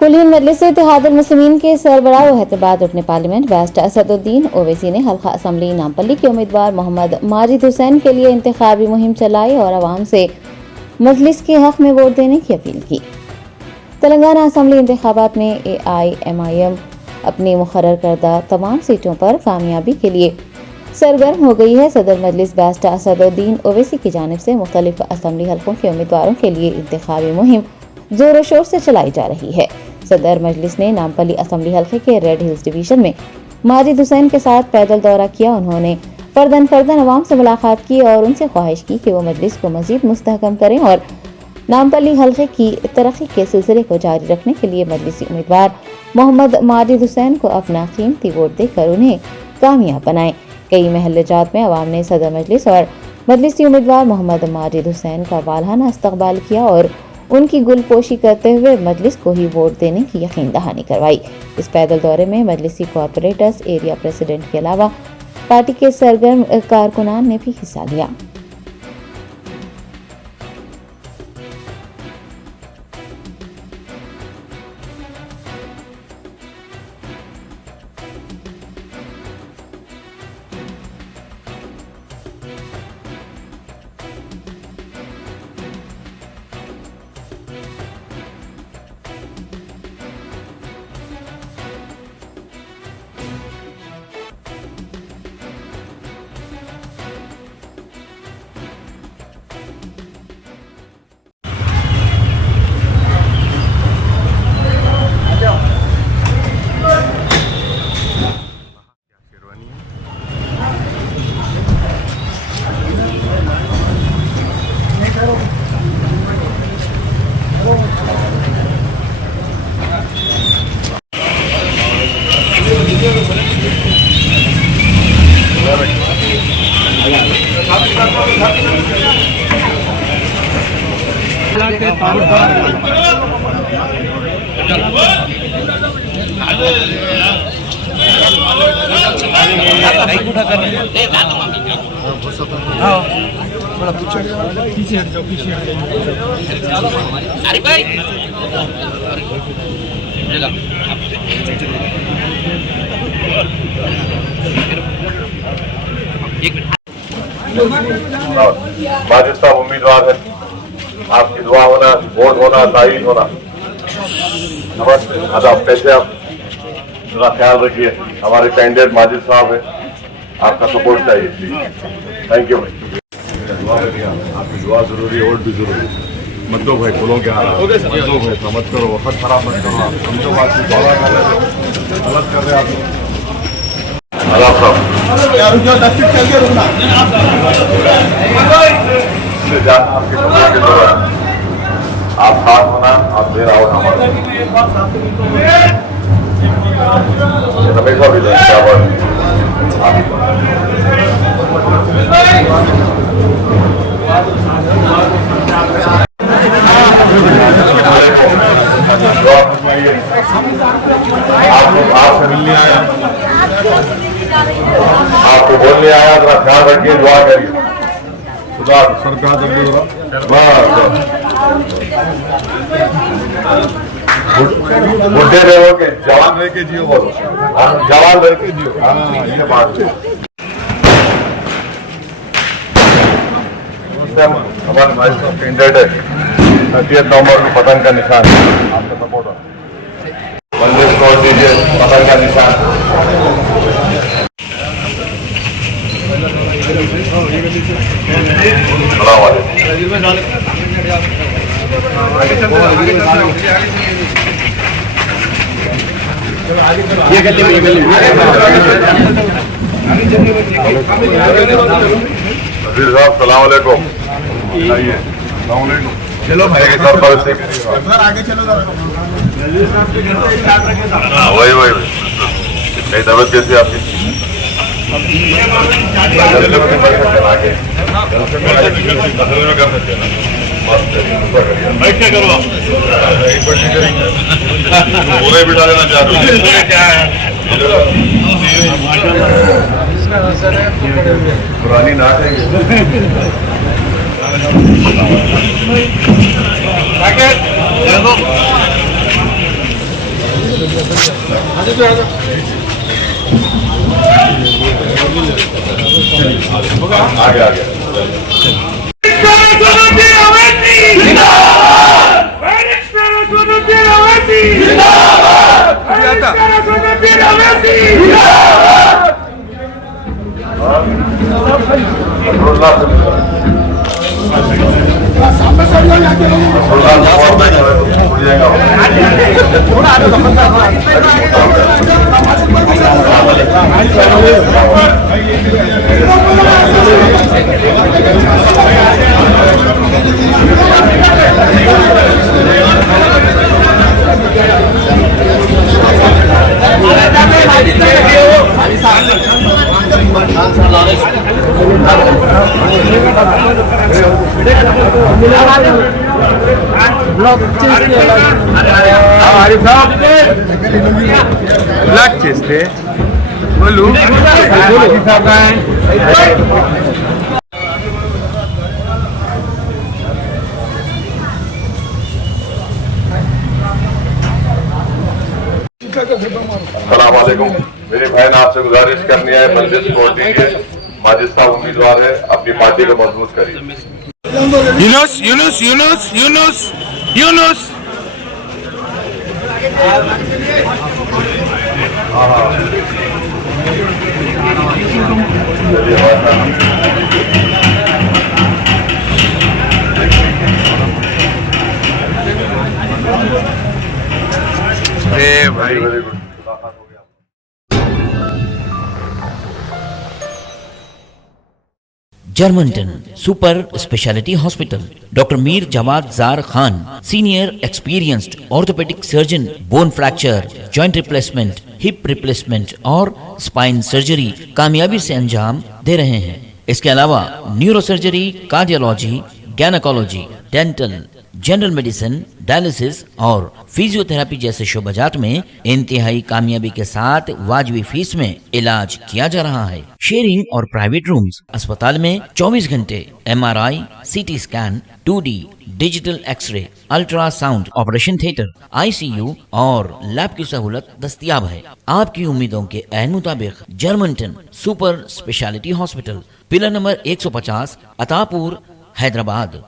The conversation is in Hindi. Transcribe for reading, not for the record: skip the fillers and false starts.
कुलीन मजलिस इत्तेहादुल मुस्लिमीन के सरबराह व एतबार रुकन पार्लियामेंट बैरिस्टर असदुद्दीन ओवैसी ने हल्का असम्बली नामपल्ली के उम्मीदवार मोहम्मद माजिद हुसैन के लिए इंतखाबी मुहिम चलाई और आवाम से मजलिस के हक में वोट देने की अपील की। तेलंगाना असम्बली इंतखाबात में AIMIM अपनी मुकर्रर करदा तमाम सीटों पर कामयाबी के लिए सरगर्म हो गई है। सदर मजलिस बैरिस्टर असदुद्दीन ओवैसी की जानिब से मुख्तलिफ असम्बली हल्कों के उम्मीदवारों के लिए इंतखाबी मुहिम जोरों शोर से चलाई जा रही है। सदर मजलिस ने नामपल्ली असम्बली हल्के के रेड हिल्स डिवीजन में माजिद हुसैन के साथ पैदल दौरा किया। उन्होंने फर्दन अवाम से मुलाकात की और उनसे ख्वाहिश की कि वो मजलिस को मजीद मुस्तहकम करें और नामपल्ली हल्के की तरक्की के सिलसिले को जारी रखने के लिए मजलिसी उम्मीदवार मोहम्मद माजिद हुसैन को अपना कीमती वोट देकर उन्हें कामयाब बनाएं। कई महल्ले जात में अवाम ने सदर मजलिस और मजलिसी उम्मीदवार मोहम्मद माजिद हुसैन का वालहाना इस्तकबाल किया और उनकी गुलपोशी करते हुए मजलिस को ही वोट देने की यकीन दहानी करवाई। इस पैदल दौरे में मजलिसी कॉरपोरेटर्स, एरिया प्रेसिडेंट के अलावा पार्टी के सरगर्म कारकुनान ने भी हिस्सा लिया। अरे भाई माजिद साहब उम्मीदवार है, आपकी दुआ होना, वोट होना, तायीद होना। नमस्ते, आदाब, कैसे आप? थोड़ा ख्याल रखिए, हमारे कैंडिडेट माजिद साहब है, आपका सपोर्ट चाहिए। थैंक यू भाई। आपकी दुआ जरूरी है, वोट भी जरूरी है। मत दो भाई, फूलों के हाथ मत दो भाई, मत करो, वक्त खराब मत करो। हम तो बात गलत कर रहे हैं आप। आपके कमरे के दौरान आप साथ होना, आप देर आओ हमारा हमेशा भी दें। क्या बात आपसे मिलने आया, आपको बोलने आया, जरा ख्याल रखिए, दुआ करिए। खुदा सरकार बुढ़े रहो के जवान रह के जियो, बोलो जवान रह के जियो। हाँ, ये बात है। हमारे भाई साहब कैंडिडेट है 30 नवंबर को पतंग का निशान, आपका सपोर्ट है। मंदिर छोड़ दीजिए, पतंग का निशान। ये कहते हैं नज़ीर साहब, सलाम अलैकुम। चलो भाई आगे चलो। वही नहीं, तबियत कैसी आपकी? पूरे बिठा लेना चाह पुरानी नाट है। आगे आगे బ్లాక్ చేస్తే వాళ్ళు अस्सलाम वालेकुम। मेरी बहन आपसे गुजारिश करनी है, बंदिश छोड़ दीजिए। माजिद साहब उम्मीदवार है, अपनी पार्टी को मजबूत करिए। यूनुस यूनुस यूनुस यूनुस यूनुस भाई very good. Germantown super speciality hospital, doctor Mir Jawad जार Khan, senior experienced orthopaedic surgeon, bone fracture, joint replacement, hip replacement और स्पाइन सर्जरी कामयाबी से अंजाम दे रहे हैं। इसके अलावा neuro surgery, cardiology, gynaecology, dental, general medicine, dialysis और फिजियोथेरेपी जैसे शोबाजात में इंतहाई कामयाबी के साथ वाजबी फीस में इलाज किया जा रहा है। शेयरिंग और प्राइवेट रूम्स, अस्पताल में 24 घंटे MRI, CT scan, 2D digital x ray, ultrasound, operation theatre, ICU और लैब की सहूलत दस्तयाब है। आपकी उम्मीदों के ऐन मुताबिक Germanten super speciality hospital, pillar number 150, Attapur, Hyderabad.